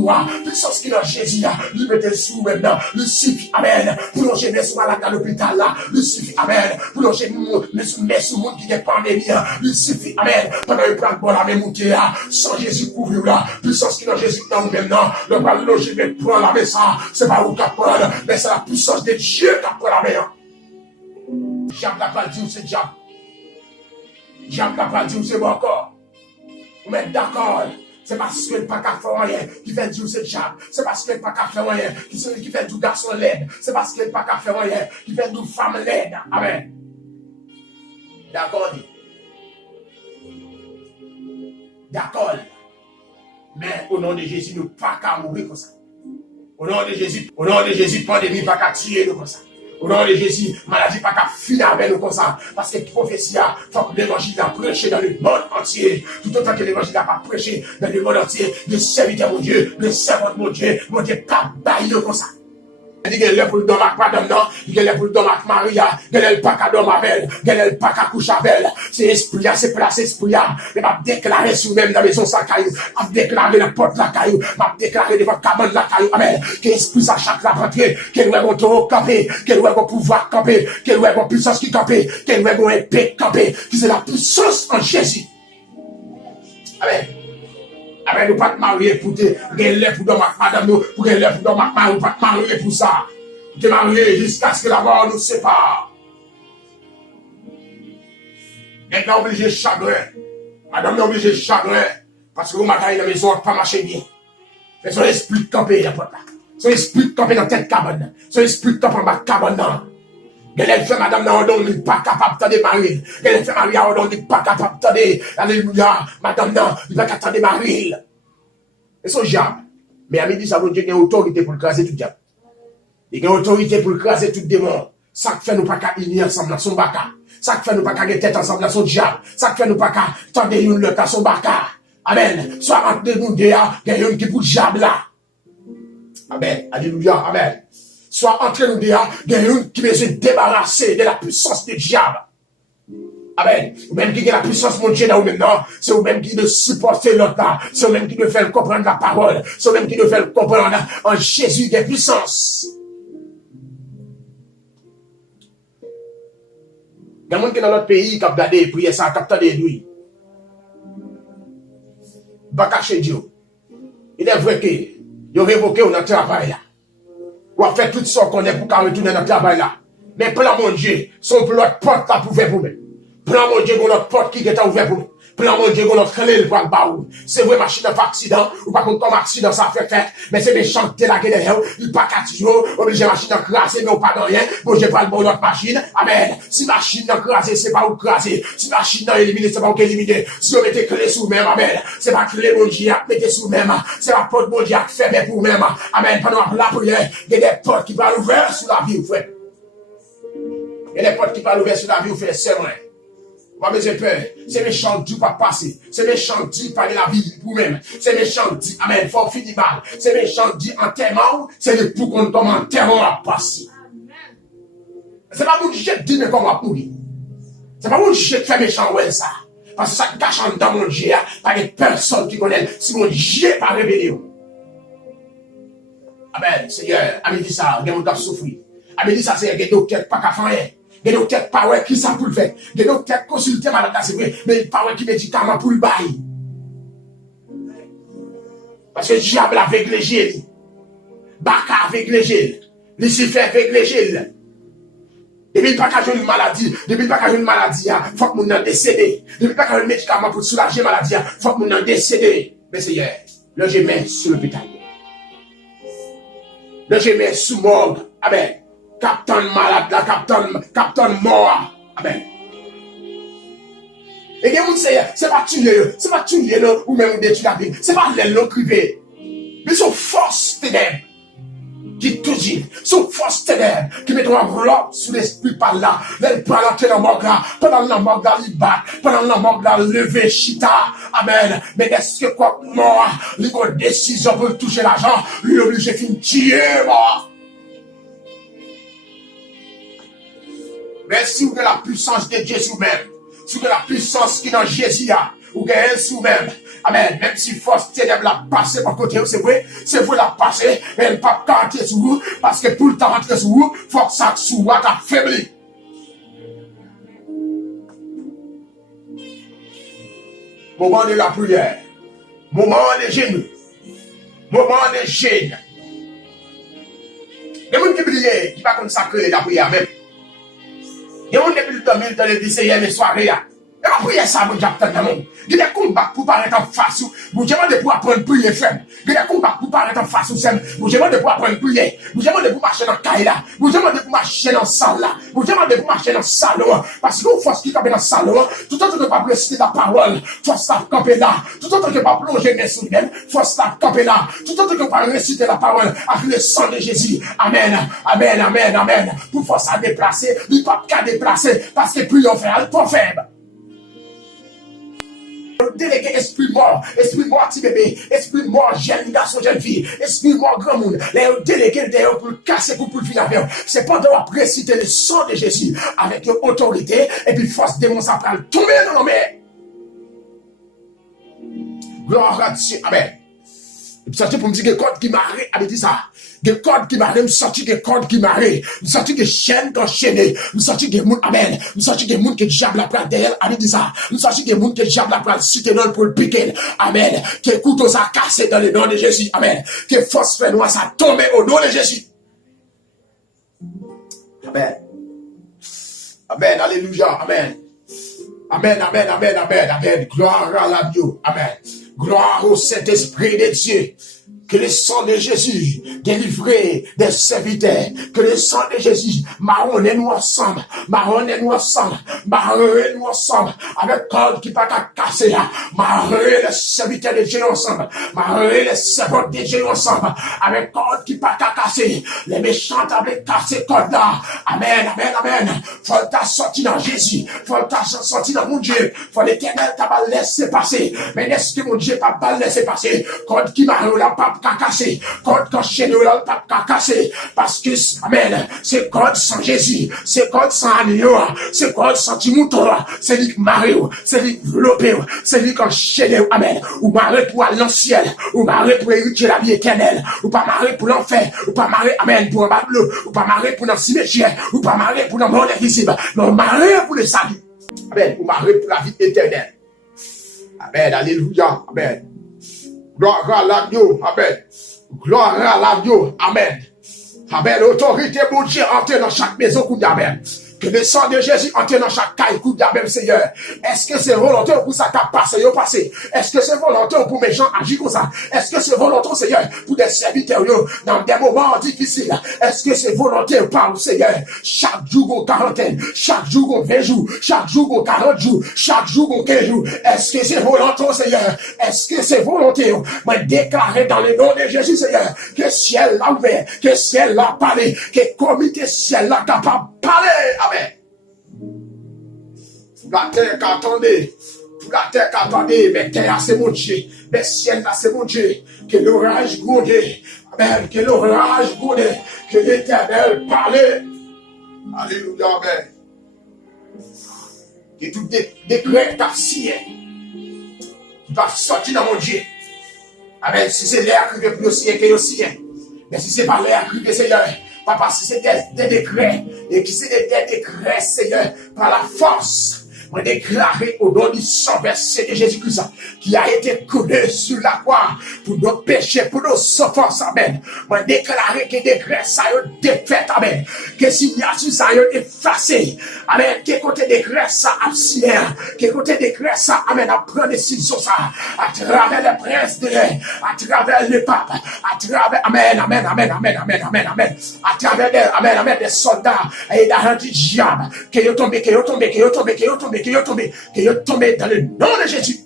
vous, puissance qui est dans Jésus, lui mettez sous maintenant, lui suffit, amen, pour loger mes sous malades à l'hôpital là, lui suffit, amen, pour loger mes sous monde qui est pandémie, lui suffit, amen, pendant le plan de bon la même monter, sans Jésus couvrir là, puissance qui est dans Jésus dans vous maintenant, le bras loger, mais prendre la main ça, c'est pas vous qui prendre, mais c'est la puissance de Dieu qui prend la main. Diable n'a pas dit c'est diable. Diable n'a pas dit c'est bon encore. Vous mettez d'accord. C'est parce que le pas qu'à faire rien qui fait du c'est diable. C'est parce que le pas qu'à faire rien qui fait du garçon laide. C'est parce que le pas qu'à faire rien qui fait du femme laide. Amen. D'accord. D'accord. Mais au nom de Jésus, nous pas qu'à mourir comme ça. Au nom de Jésus, pandémie pas qu'à tuer nous comme ça. Au nom de Jésus, maladie pas qu'à finir avec nous comme ça. Parce que prophétie, faut que l'évangile a prêché dans le monde entier. Tout autant que l'évangile n'a pas prêché dans le monde entier, le serviteur mon Dieu, le servant mon Dieu, pas bailler comme ça. Il dit qu'il est pour le dommage, pas d'homme, non. Il est pour le dommage, Maria. Il est pas qu'à dormir avec elle. Il est pas qu'à coucher avec elle. C'est esprit, c'est place esprit. Il va déclarer sur même dans la maison sa caillou. Il va déclarer la porte la caillou. Il va déclarer devant cabane la caillou. Amen. Que esprit sa chaque la rentrée. Qu'il va ton camper. Qu'il va pouvoir camper. Qu'il va puissance qui camper. Qu'il va épée camper. Qui c'est la puissance en Jésus. Amen. Amen, nous pas te marier pour te gagner pour dormir madame nous, pour gagner pour dormir madame, nous pas te marier pour ça. Te marier jusqu'à ce que la mort nous sépare. Maintenant, obligé de chagrin. Madame est obligée de chagrin. Parce que vous m'avez dans la maison, pas marcher bien. Mais son esprit de camper, la porte là. Son esprit de camper dans tête cabane. Son esprit de camper dans ma cabane. Elle fait madame dans l'ordre, n'est pas capable de marier. Elle fait Maria dans l'ordre, n'est pas capable de. Alléluia. Madame non, il va capable de marier. Et son diable. Mais à midi, ça veut dire qu'il y a une autorité pour craser tout diable. Il y a une autorité pour craser tout démon. Ça fait nous pas qu'à unir ensemble dans son baka. Ça fait nous pas qu'à get tête ensemble dans son diable. Ça fait nous pas qu'à tendre une le dans son baka. Amen. Soit entre nous deux, il y a une qui pour diable là. Amen. Alléluia. Amen. Soit entre nous deux, il y a une qui veut se débarrasser de la puissance du diable. Amen. Ou même qui a la puissance mon Dieu dans vous maintenant, c'est vous même qui de supporter l'autre là. C'est vous même qui de faire comprendre la parole. C'est vous même qui de faire comprendre en Jésus des puissances. Il y a des gens qui dans l'autre pays qui ont regardé et prié ça, qui ont entendu lui. Pas cacher Dieu. Il est vrai que ils ont révoqué notre travail là. Ou a fait tout ce qu'on est pour retourner dans le travail là. Mais plan mon Dieu, son l'autre porte là pour faire pour nous. Plan mon Dieu, l'autre porte qui est ouvert pour nous. Plan mon Dieu, l'autre clé pour le baou. C'est vrai, machine a fait accident, ou pas comme accident ça fait fait, mais c'est méchant que la gueule derrière, il pas qu'à tuer, obligé machine à crasser, mais on pas de rien, bon, j'ai pas le bon l'autre machine. Amen. Si machine a crasé, c'est pas où crasser. Si machine a éliminé, c'est pas où éliminer. Si on mettez clé sous même, amen. C'est pas clé mon Dieu à mettre sous même. C'est la porte mon Dieu à fermer pour même. Amen. Pendant la prière, il y a des portes qui peuvent ouvrir sur la vie, frère. Il y a des portes qui peuvent ouvrir sur la vie, frère, c'est vrai. Pas besoin de peur. C'est méchant Dieu pas passer. C'est méchant Dieu parler la vie pour même. C'est méchant Dieu, amen, faut finir mal. C'est méchant Dieu enterrement. C'est le pour qu'on tombe enterrement à passer. C'est pas pour que dire mais comment mourir. C'est pas pour que faire méchant ouais ça. Parce que ça cache dans mon Dieu, pas de personne qui connaît si mon Dieu pas révélé. Amen, Seigneur, amen dit ça, il y a mon gars souffrir. Amen dit ça, c'est des docteurs pas qu'à faire. Des docteurs pas ouais qui ça pour le faire. Des docteurs consulter malade c'est vrai, mais pas ouais qui médicament pour le bail. Parce que le diable avec les gilles. Baka avec les gilles. Lucifer avec les gilles. Depuis pas qu'à une maladie, faut que mon ait décédé. Depuis pas qu'à un médicament pour soulager la maladie, faut que mon ait décédé. Mais c'est hier, là je mets sur l'hôpital. Là je mets sous morgue. Amen. Captain malade, la captain mort. Amen. Et bien, c'est pas tuer, non, ou même détruire la vie. C'est pas l'en privé. Mais son force ténèbres qui tout dit, son force ténèbres qui mettront un bloc sous l'esprit par là. Elle peut entrer dans le morgue là, pendant le morgue là, il bat, pendant le morgue là, lever chita. Amen. Mais est-ce que quoi, mort, il a une décision pour toucher l'argent, lui obligé de tuer, mort. Mais si vous avez la puissance de Dieu vous-même, si vous avez la puissance qui est dans Jésus, ou gagnez sous même. Amen. Même si force ténèbres la passé par côté, c'est vous la passé, mais elle pas quartier sur vous, parce que pour le temps rentrer sur vous, faut que ça sous vous affaibli. Moment de la prière, moment de genoux, moment de gêne. Il y a des gens qui prient, qui ne pas consacrer la prière même. Il y a des gens qui depuis le temps, ils disent, les soirées. Et la prière, ça, mon Dieu, dans le monde. Il y a des combats pour paraître en face. Vous demandez pour apprendre à prier, frère. Il y a des combats pour paraître en face. Vous demandez pour apprendre à prier. Vous demandez pour marcher dans le caille là. Vous demandez pour marcher dans le salle là. Vous demandez pour marcher dans le salon. Parce que vous force qui campe dans le salon, tout autant que pas réciter la parole, force la camper là. Tout autant que pas plonger dans sous même, force la camper là. Tout autant que pas réciter la parole avec le sang de Jésus. Amen. Amen, amen, amen. Pour force à déplacer, il ne peut pas déplacer parce que plus on fait, elle est trop faible. Délégué esprit mort petit bébé, esprit mort jeune garçon, jeune fille, esprit mort grand monde, les délégués d'ailleurs pour le casser, pour le finir avec. C'est pendant la préciter le sang de Jésus avec autorité et puis force démon sacrale tomber dans nos mains. Gloire à Dieu, amen. Et puis ça pour me dire que code qui m'arrête, avait dit ça. Que code qui m'arrête, me sorti que code qui m'arrête, me sorti que chaîne enchaînée, me sorti que moun, amen, me sorti que moun que diable la pral derrière, avait dit ça. Me sorti que moun que diable la pral cité dans pour le piquer, amen. Que couteau ça cassé dans le nom de Jésus, amen. Que force fait noir ça tombe au nom de Jésus. Amen. Amen, alléluia, amen. Amen, amen, amen, amen, amen. Gloire à la Dieu, amen. Gloire au Saint-Esprit de Dieu. Que le sang de Jésus délivre des serviteurs. Que le sang de Jésus marronne-nous ensemble. Marronne-nous ensemble. Marronne-nous ensemble. Avec corde qui pas qu'à casser là. Marronne les serviteurs de Dieu ensemble. Marronne les servantes de Dieu ensemble. Avec corde qui pas qu'à casser. Les méchants avec casser corde là. Amen, amen, amen. Faut t'as sorti dans Jésus. Faut t'as sorti dans mon Dieu. Faut l'Éternel t'a pas laissé passer. Mais est-ce que mon Dieu pas laissé passer? Corde qui marronne là, pas cassé, code enchaîné là, pas cassé, parce que, amen, c'est code sans Jésus, c'est code sans agneau, c'est code sans timouton, c'est lui qui marie, c'est lui qui développé, c'est lui qui enchaîné, amen, ou marrer pour aller dans le ciel, ou marrer pour hériter la vie éternelle, ou pas marrer pour l'enfer, ou pas marrer, amen, pour un bablo, ou pas marrer pour un cimetière, ou pas marrer pour un monde invisible, mais marrer pour le salut, amen, ou marrer pour la vie éternelle, amen, alléluia, amen. Gloire à la Dieu, amen. Gloire à la Dieu, amen. Amen. Autorité, mon Dieu, entre dans chaque maison, coup d'amen. Que le sang de Jésus entre dans chaque caille, coup d'amen, Seigneur. Est-ce que c'est volontaire pour ça qu'a passé, yo passé? Est-ce que c'est volontaire pour mes gens agir comme ça? Est-ce que c'est volontaire, Seigneur, pour des serviteurs, dans des moments difficiles? Est-ce que c'est volontaire par Seigneur? Chaque jour, on quarantaine, chaque jour, on 20 jours, chaque jour, on 40 jours, chaque jour, on 15 jours. Est-ce que c'est volontaire, Seigneur? Est-ce que c'est volontaire? Moi, déclarer dans le nom de Jésus, Seigneur, que le ciel l'a ouvert, que le ciel l'a parlé, que le comité ciel l'a capable de parler. Amen. La terre qu'attendait, la terre qu'attendait, mais terre c'est mon Dieu, mais ciel là c'est mon Dieu, que l'orage gronde, amen, que l'orage gronde, que l'Éternel parlait. Alléluia, amen. Que tout décret qu'a signé, qui va sortir dans mon Dieu. Amen, si c'est l'air qui veut plus aussi, que aussi, mais si c'est pas l'air qui veut, Seigneur. Papa, si c'est des décrets, et qui c'est des décrets, Seigneur, par la force, moi déclarer au nom du sang versé de Jésus-Christ, qui a été coulé sur la croix, pour nos péchés, pour nos souffrances, amen. Moi déclarer que décrets, ça y est défait, amen. Que signature, ça y est effacé, amen. Que côté décrets, ça absinaire, que côté décrets, ça, amen, à prendre décision, ça, à travers les princes de l'air, à travers les papes, à travers, amen, amen, amen, amen, amen, amen, amen, à travers des, amen, amen, des soldats, et d'arrêt du diable, que yo tombé, que yo tombé, que yo tombé, que yo tombé, que yo tombé dans le nom de Jésus.